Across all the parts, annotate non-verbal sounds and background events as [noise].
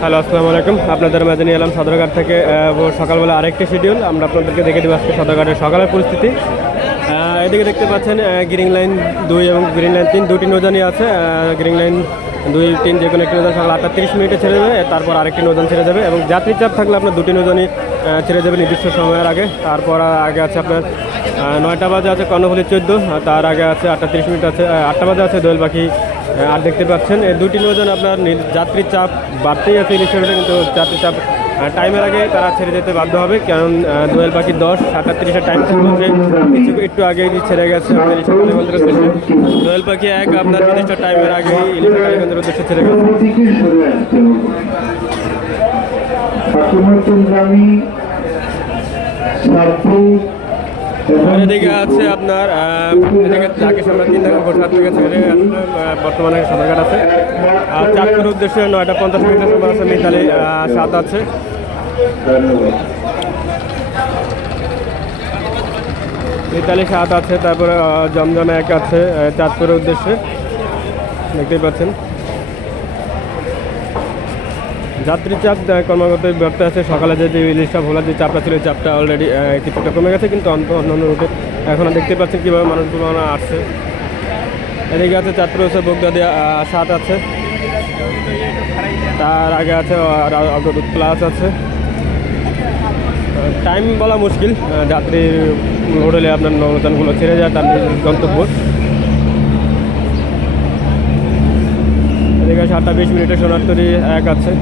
Hello আসসালামু আলাইকুম। আপনাদের মাঝে নিয়ে এলাম সদরঘাট থেকে সকালবেলা আরেকটি শিডিউল আমরা আপনাদেরকে দেখে দেবো আজকে সদরঘাটের সকালের পরিস্থিতি। এদিকে দেখতে পাচ্ছেন গ্রিন লাইন দুই এবং গ্রিন লাইন তিন দুটি নৌজানই আছে। গ্রিন লাইন দুই তিন যে কোনো একটি নৌজান সকাল আটটা তিরিশ মিনিটে ছেড়ে দেবে তারপর আরেকটি নৌজান ছেড়ে যাবে এবং যাত্রী চাপ থাকলে আপনার দুটি নৌজানই আহ, ছেড়ে যাবে নির্দিষ্ট সময়ের আগে। তারপর আগে আছে আপনার নয়টা বাজে আছে কর্ণফুলি চোদ্দ তার আগে আছে আটটা তিরিশ মিনিট আছে আটটা বাজে আছে দোয়েল পাখি আর দেখতে পাচ্ছেন, এই দুটি নৌজান আপনার যাত্রী চাপ বাড়তেই আছে ইলিশের কিন্তু যাত্রী চাপ টাইমের আগে তারা ছেড়ে যেতে বাধ্য হবে, কারণ দোয়েল পাখি দশ সাতটা তিরিশের টাইম থাকল কিছু একটু আগে ছেড়ে গেছে আমাদের দোয়েল পাখি এক, আপনার নির্দিষ্ট টাইমের আগে ইলিশের কালীগঞ্জের উদ্দেশ্যে ছেড়ে গেছে। আর এদিকে আছে আপনার এদিকে যাকে আমরা তিন ধারা ঘোষণা থেকে ছেড়ে বর্তমানে সদরঘাট আছে। আর চাঁদপুর উদ্দেশ্যে নয়টা পঞ্চাশ মিনিটের সময় আছে মিতালি সাত আছে। মিতালি সাত আছে, তারপরে জমজম এক আছে চাঁদপুরের উদ্দেশ্যে। দেখতেই পাচ্ছেন। যাত্রী চাপ ক্রমাগত ব্যর্থ আছে। সকালে যে যে ইলিশটা ভোলার যে চাপটা ছিল, চাপটা অলরেডি কিছুটা কমে গেছে, কিন্তু অন্য অন্যান্য রুটে এখনও দেখতে পাচ্ছেন কীভাবে মানুষগুলো আসছে। এদিকে আছে চাঁদপুর আছে বগদাদি সাত আছে। তার আগে আছে প্লাস আছে। টাইম বলা মুশকিল যাত্রীর হোটেলে আপনার নৌযানগুলো ছেড়ে যায়, তার গন্তব্য। এদিকে সাতটা বিশ মিনিটে সোনারতরি এক আছে।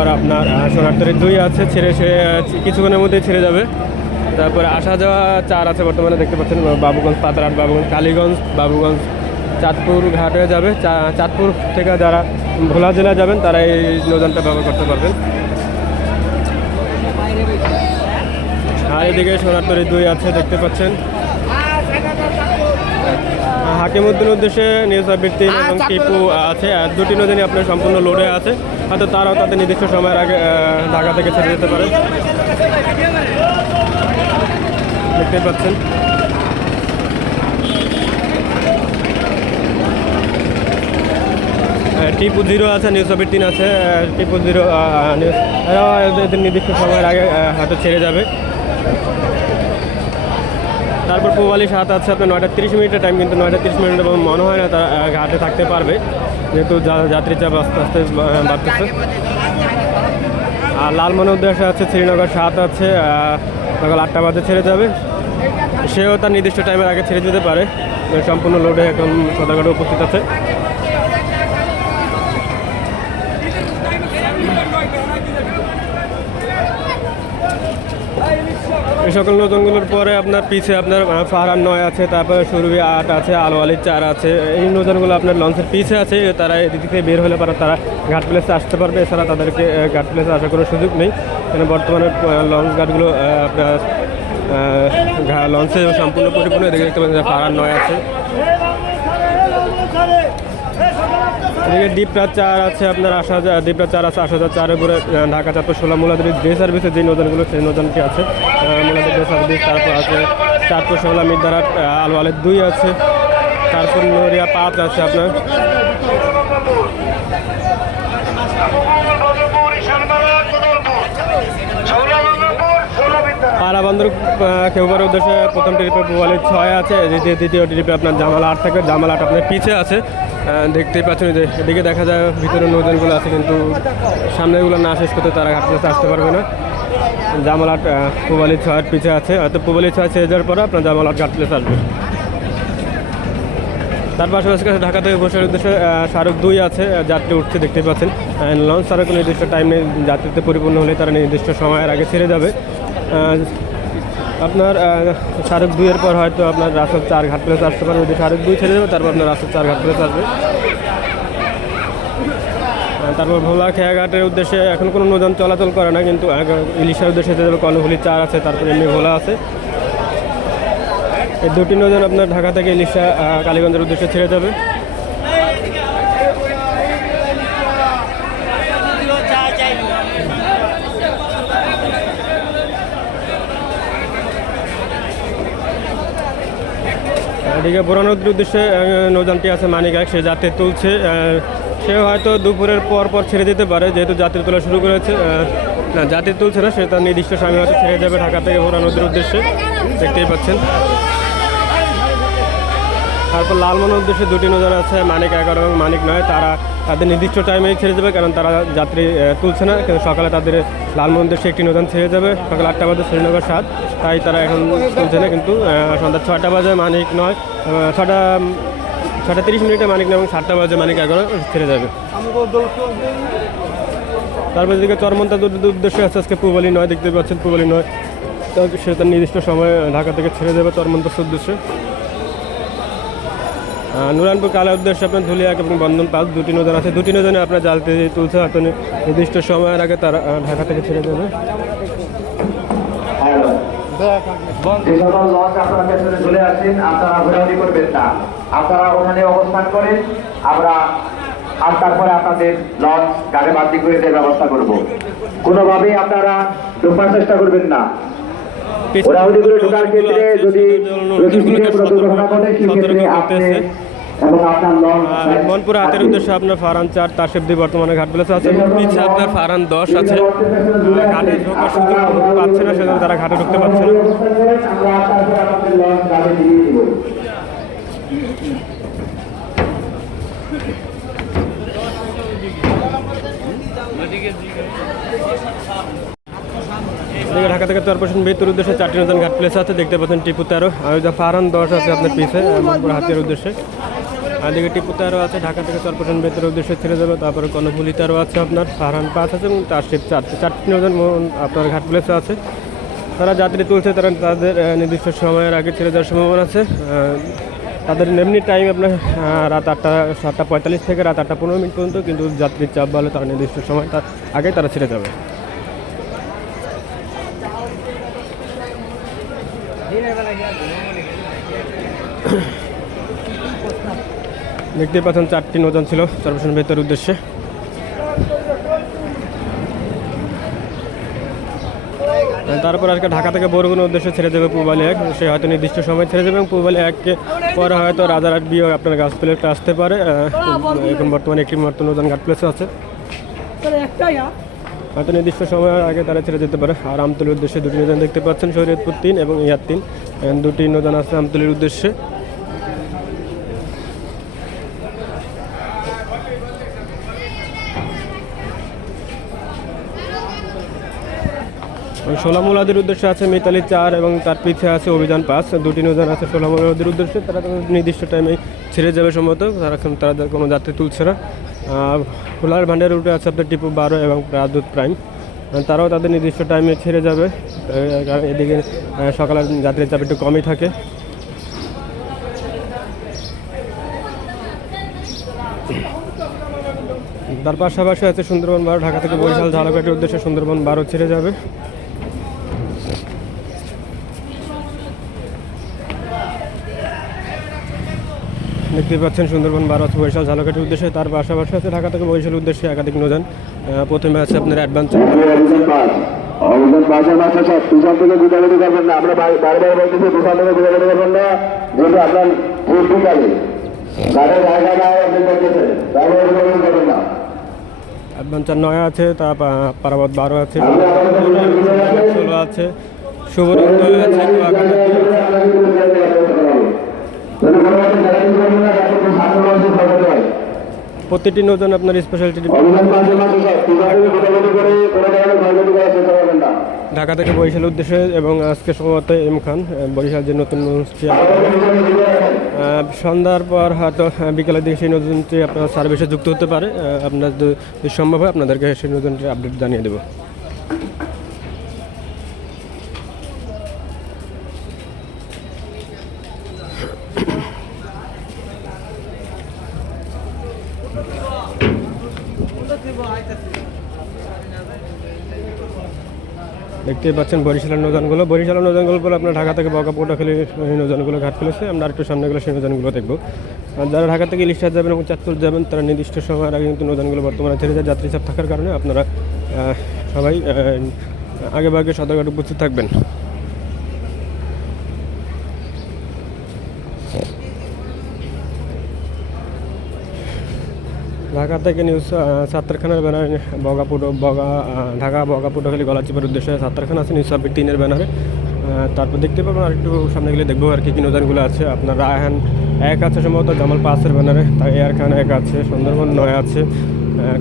তারপর আপনার সোনারতরি দুই আছে ছেড়ে আহ, কিছুক্ষণের মধ্যেই ছেড়ে যাবে। তারপরে আসা যাওয়া চার আছে বর্তমানে দেখতে পাচ্ছেন বাবুগঞ্জ পাতারহাট বাবুগঞ্জ কালীগঞ্জ বাবুগঞ্জ চাঁদপুর ঘাট যাবে। চাঁদপুর থেকে যারা ভোলা জেলায় যাবেন তারা এই নৌযানটা ব্যবহার করতে পারবেন। আর এদিকে সোনারতরি দুই আছে দেখতে পাচ্ছেন। হাকিমুদ্দিন উদ্দেশ্যে নিউজ আপডেট তিন এবং টিপু আছে দুটি নদী আপনার সম্পূর্ণ লোডে আছে হয়তো তারাও তাদের নির্দিষ্ট সময়ের আগে ঢাকা থেকে ছেড়ে যেতে পারে। দেখতে পাচ্ছেন। টিপু জিরো আছে নিউজ আপডেট তিন আছে টিপু জিরো নিউজ নির্দিষ্ট সময়ের আগে হয়তো ছেড়ে যাবে। তারপর পূবালি সাত আছে আপনার নয়টা তিরিশ মিনিটের টাইম কিন্তু নয়টা তিরিশ মিনিট এবং মনে হয় না তারা ঘাটে থাকতে পারবে। যেহেতু যাত্রী চাপ আস্তে আস্তে বাড়তেছে। আর লালমনের উদ্দেশ্যে আছে শ্রীনগর সাত আছে সকাল আটটা বাজে ছেড়ে যাবে। সেও তার নির্দিষ্ট টাইমের আগে ছেড়ে যেতে পারে। সম্পূর্ণ লোডে এখন সদাগড়ে উপস্থিত আছে। এই সকল নৌজনগুলোর পরে আপনার পিছে আপনার আহ, নয় আছে তারপরে সুরভি আট আছে আলোয়ালির চার আছে। এই নৌজনগুলো আপনার লঞ্চের পিছে আছে তারা এদিক থেকে বের হলে পরে তারা ঘাট প্লেসে আসতে পারবে। এছাড়া তাদেরকে ঘাট প্লেসে আসার কোনো সুযোগ নেই। কেন বর্তমানে লঞ্চ ঘাটগুলো আপনার লঞ্চে সম্পূর্ণ পরিপূর্ণ। এদিকে দেখতে পাচ্ছেন ফারহান নয় আছে। এদিকে ডিপরা চার আছে আপনার আসা যা- ডিপরা চার আছে আসা হাজার চার উপরে ঢাকা চারপর ষোলো, মূলাদের ডে সার্ভিসের যে নদনগুলো সেই নজনটি আছে। মূলাদের ডে সার্ভিস তারপর আছে চারপর ষোলো আলু আলের দুই আছে। তারপর নড়িয়া পাঁচ আছে আপনার। পাড়া কেউ কেউবার উদ্দেশ্যে প্রথম ট্রিপে পোয়ালি ছয় আছে দ্বিতীয় দ্বিতীয় ট্রিপে আপনার জামাল আট থাকবে জামাল আট আপনার পিছিয়ে আছে। দেখতেই পাচ্ছেন যে এদিকে দেখা যায় ভিতরে নৌজানগুলো আছে, কিন্তু সামনেগুলো না শেষ করতে তারা ঘাট প্লেসে আসতে পারবে না। জামাল আট পুবালি ছয়ের পিছিয়ে আছে, হয়তো পুবালি ছয় ছেড়ে যাওয়ার পরে আপনার জামাল আট ঘাট প্লেসে আসবে। তার পাশাপাশি ঢাকা থেকে বসার উদ্দেশ্যে শাহরুখ দুই আছে যাত্রী উঠছে দেখতে পাচ্ছেন। লঞ্চ তারা কোনো নির্দিষ্ট টাইমে যাত্রীতে পরিপূর্ণ হলে তারা নির্দিষ্ট সময়ের আগে ছেড়ে যাবে। আপনার শাহরুখ দুইয়ের পর হয়তো আপনার রাসেল চার ঘাট প্লেস আসতে পারবে। যদি শাহরুখ দুই ছেড়ে যাবে, তারপর আপনার রাসেল চার ঘাট প্লেস আসবে। তারপর ভোলা খেয়াঘাটের উদ্দেশ্যে এখন কোনো নৌযান চলাচল করে না, কিন্তু ইলিশার উদ্দেশ্যে কর্ণফুলি চার আছে, তারপর এমনি ভোলা আছে। এই দুটি নৌযান আপনার ঢাকা থেকে ইলিশা কালীগঞ্জের উদ্দেশ্যে ছেড়ে যাবে। এদিকে বোরা নদীর উদ্দেশ্যে নৌযানটি আছে মানিকাক সে যাত্রী তুলছে। সে হয়তো দুপুরের পর পর ছেড়ে দিতে পারে, যেহেতু যাত্রী তোলা শুরু করেছে। না, যাত্রী তুলছে না, সে তার নির্দিষ্ট সময় হয়তো ছেড়ে যাবে ঢাকা থেকে বোরা নদীর উদ্দেশ্যে। দেখতেই পাচ্ছেন। তারপর লালমোহন উদ্দেশ্যে দুটি নৌযান আছে মানিক এগারো এবং মানিক নয়। তারা তাদের নির্দিষ্ট টাইমেই ছেড়ে যাবে কারণ তারা যাত্রী তুলছে না। কিন্তু সকালে তাদের লালমোহন উদ্দেশ্যে একটি নৌযান ছেড়ে যাবে সকাল আটটা বাজে শ্রীনগর সাত। তাই তারা এখন তুলছে না, কিন্তু সন্ধ্যা ছয়টা বাজে মানিক নয় ছটা ছটা তিরিশ মিনিটে মানিক নয় এবং সাতটা বাজে মানিক এগারো ছেড়ে যাবে তারপর এদিকে চরমন্তা উদ্দেশ্যে আছে আজকে পুবালি নয়, দেখতে পাচ্ছেন পুবালি নয়। সে তার নির্দিষ্ট সময়ে ঢাকা থেকে ছেড়ে যাবে চরমন্তার উদ্দেশ্যে। নুরানপুর কালা উদ্দেশ্যে আপনার ধুলিয়াক এবং বন্ধন পাস দুটি নদন আছে। দুটি নদনে আপনার জালতে তুলছে হয়তো নি- নির্দিষ্ট সময়ের আগে তারা ঢাকা থেকে ছেড়ে পেছনে চলে আপনারা আপনারা ওখানে অবস্থান আমরা আর তারপরে আপনাদের করে দেওয়ার ব্যবস্থা কোনোভাবেই আপনারা ঢোকার চেষ্টা করবেন না। ঘোরাঘুরি ঢোকার ক্ষেত্রে যদি দুর্ঘটনা ঘটে সেক্ষেত্রে আপনি এবং আপনার লঞ্চ আর মনপুর হাতের উদ্দেশ্যে আপনার ফারান চার তারশেবদি বর্তমানে ঘাট প্লেস আছে। পিছে আপনার ফারান দশ আছে। ঘাটে ঢোকার সুযোগ পাচ্ছে না সেজন্য তারা ঘাটে ঢুকতে পারছে না। ঢাকা থেকে চরপেশন ভিতর উদ্দেশ্যে চারটি নতুন ঘাট প্লেস আছে। দেখতে পাচ্ছেন টিপু ওই যে ফারান দশ আছে আপনার মনপুর হাতের উদ্দেশ্যে। আর এদিকে টিপু আছে, ঢাকা থেকে চরপেশন ভিতর উদ্দেশ্যে ছেড়ে যাবে তারপরে কর্ণফুলি তেরো আছে আপনার ফারহান পাঁচ আছে এবং তার শিব চার। চারটি নতুন আপনার ঘাট প্লেসে আছে। তারা যাত্রী তুলছে তারা, তাদের নির্দিষ্ট সময়ের আগে ছেড়ে যাওয়ার সম্ভাবনা আছে। তাদের এমনি টাইম আপনার রাত আটটা, সাতটা পঁয়তাল্লিশ থেকে রাত আটটা পনেরো মিনিট পর্যন্ত কিন্তু যাত্রীর চাপ বলে তারা নির্দিষ্ট সময় তার আগে তারা ছেড়ে যাবে। [coughs] দেখতেই পাচ্ছেন চারটি নৌযান ছিল চরপেশন ভেতর উদ্দেশ্যে। তারপর আজকে ঢাকা থেকে বরগুনের উদ্দেশ্যে ছেড়ে যাবে পূবালি এক। সে হয়তো নির্দিষ্ট সময় ছেড়ে যাবে এবং পূবালি এককে পরে হয়তো রাজারহাট বিয়ে আপনার গাছ প্লেটটা আসতে পারে। এখন বর্তমানে একটি মাত্র নতুন ঘাট প্লেসে আছে। হয়তো নির্দিষ্ট সময়ের আগে তারা ছেড়ে যেতে পারে। আর আমতলির উদ্দেশ্যে দুটি নৌযান দেখতে পাচ্ছেন শরীয়তপুর তিন এবং ইয়ার তিন। দুটি নৌযান আছে আমতলির উদ্দেশ্যে। সোলামুলাদের উদ্দেশ্যে আছে মিতালি চার এবং তার পিছে আছে অভিযান পাঁচ। দুটি নৌযান আছে সোলামুলাদের উদ্দেশ্যে। তারা নির্দিষ্ট টাইমে ছেড়ে যাবে সম্ভবত। তারা তারা কোনো যাত্রী তুলছে না। খোলার ভান্ডার রুটে আছে আপনার টিপু বারো এবং রাজদূত প্রাইম। তারাও তাদের নির্দিষ্ট টাইমে ছেড়ে যাবে। কারণ এদিকে সকালের যাত্রীর চাপ একটু কমই থাকে। তার পাশাপাশি আছে সুন্দরবন বারো, ঢাকা থেকে বরিশাল ঝালকাটির উদ্দেশ্যে সুন্দরবন বারো ছেড়ে যাবে। দেখতে পাচ্ছেন সুন্দরবন বারো আছে বরিশাল ঝালকাঠির উদ্দেশ্যে তার পাশাপাশি আছে ঢাকা থেকে বরিশাল উদ্দেশ্যে একাধিক নৌযান। প্রথমে আছে আপনার অ্যাডভান্স অভিযান পাস। মাসে সব। পিছন থেকে গুটাগুটি করবেন না। আমরা বারবার বলতেছি পিছন থেকে গুটাগুটি করবেন না। যেহেতু আপনার ভোট বিকালে গাড়ির জায়গা নাই আপনি করতেছেন তারপরে গুটাগুটি করবেন না। অ্যাডভেঞ্চার নয় আছে তার পা- পারাবত বারো আছে। ষোলো আছে শুভরত্ন আছে। করার চেষ্টা আপনার না। ঢাকা থেকে বরিশাল উদ্দেশ্যে এবং আজকে সম্ভবত এম খান বরিশাল যে নতুন সন্ধ্যার পর হয়তো বিকালের দিকে সেই নতুনটি আপনার সার্ভিসে যুক্ত হতে পারে আপনার সম্ভব হয় আপনাদেরকে সেই নতুনটি আপডেট জানিয়ে দেবো। দেখতেই পাচ্ছেন বরিশালের নৌজানগুলো বরিশালের নৌজানগুলো পরে আপনার ঢাকা থেকে বকা খেলে এই নৌজানগুলো ঘাট ফেলেছে। আমরা একটু সামনে গেলে সেই নৌজানগুলো দেখব। যারা ঢাকা থেকে ইলিশার যাবেন এবং চাঁদপুর যাবেন, তারা নির্দিষ্ট সময়ের আগে কিন্তু নৌজানগুলো বর্তমানে ছেড়ে যায়। যাত্রী চাপ থাকার কারণে আপনারা সবাই আগে ভাগে সদরঘাট উপস্থিত থাকবেন। ঢাকা থেকে নিউজ সাত্তারখানার ব্যানারে বগাপুর, বগা ঢাকা বগা পটুয়াখালী গলাচিপার উদ্দেশ্যে সাত্তারখানা আছে নিউজ সাব্বির তিনের ব্যানারে তারপর দেখতে পাবেন আর একটু সামনে গেলে দেখব আর কি কি নৌজানগুলো আছে। আপনার রায়হান এক আছে সম্ভবত, জামাল পাসের ব্যানারে তাই এয়ার খান এক আছে, সুন্দরবন নয় আছে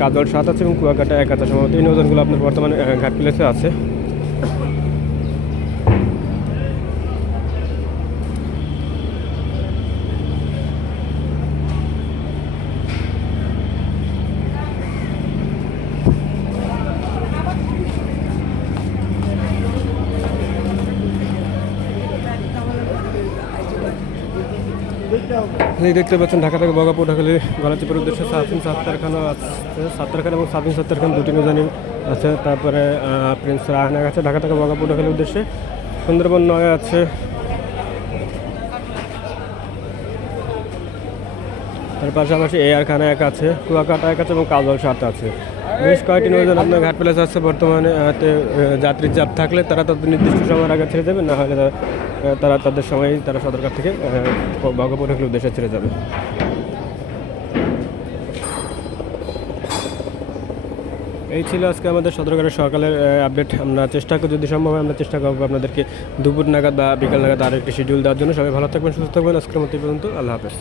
কাজল সাত আছে এবং কুয়াকাটা এক আছে সম্ভবত। এই নৌজানগুলো আপনার বর্তমানে ঘাট প্লেসে আছে এই দেখতে পাচ্ছেন ঢাকা থেকে বগাপুর ঢাকালে গলাচিপার উদ্দেশ্যে সাফিন সাত্তারখানা আছে। সাত্তারখান এবং সাফিন সাত্তারখান দুটি নৌজানি আছে। তারপরে প্রিন্স রাহানাগ আছে ঢাকা থেকে বগাপুর ঢাকালের উদ্দেশ্যে। সুন্দরবন নয় আছে। তার পাশাপাশি এয়ার খানা এক আছে, কুয়াকাটা এক আছে এবং কাজল সাত আছে। বেশ কয়েকটি নৌযান আপনার ঘাট প্লেস আছে বর্তমানে যাত্রীর চাপ থাকলে তারা তাদের নির্দিষ্ট সময়ের আগে ছেড়ে যাবে, না হলে তারা- তাদের সময় তারা সদরঘাট থেকে বগপটকের উদ্দেশ্যে ছেড়ে যাবে। এই ছিল আজকে আমাদের সদরঘাটের সকালের আপডেট আমরা চেষ্টা করি, যদি সম্ভব হয় আমরা চেষ্টা করব আপনাদেরকে দুপুর নাগাদ বা বিকাল নাগাদ আরও একটি শিডিউল দেওয়ার জন্য। সবাই ভালো থাকবেন, সুস্থ থাকবেন। আজকের মতো পর্যন্ত। আল্লাহ হাফেজ।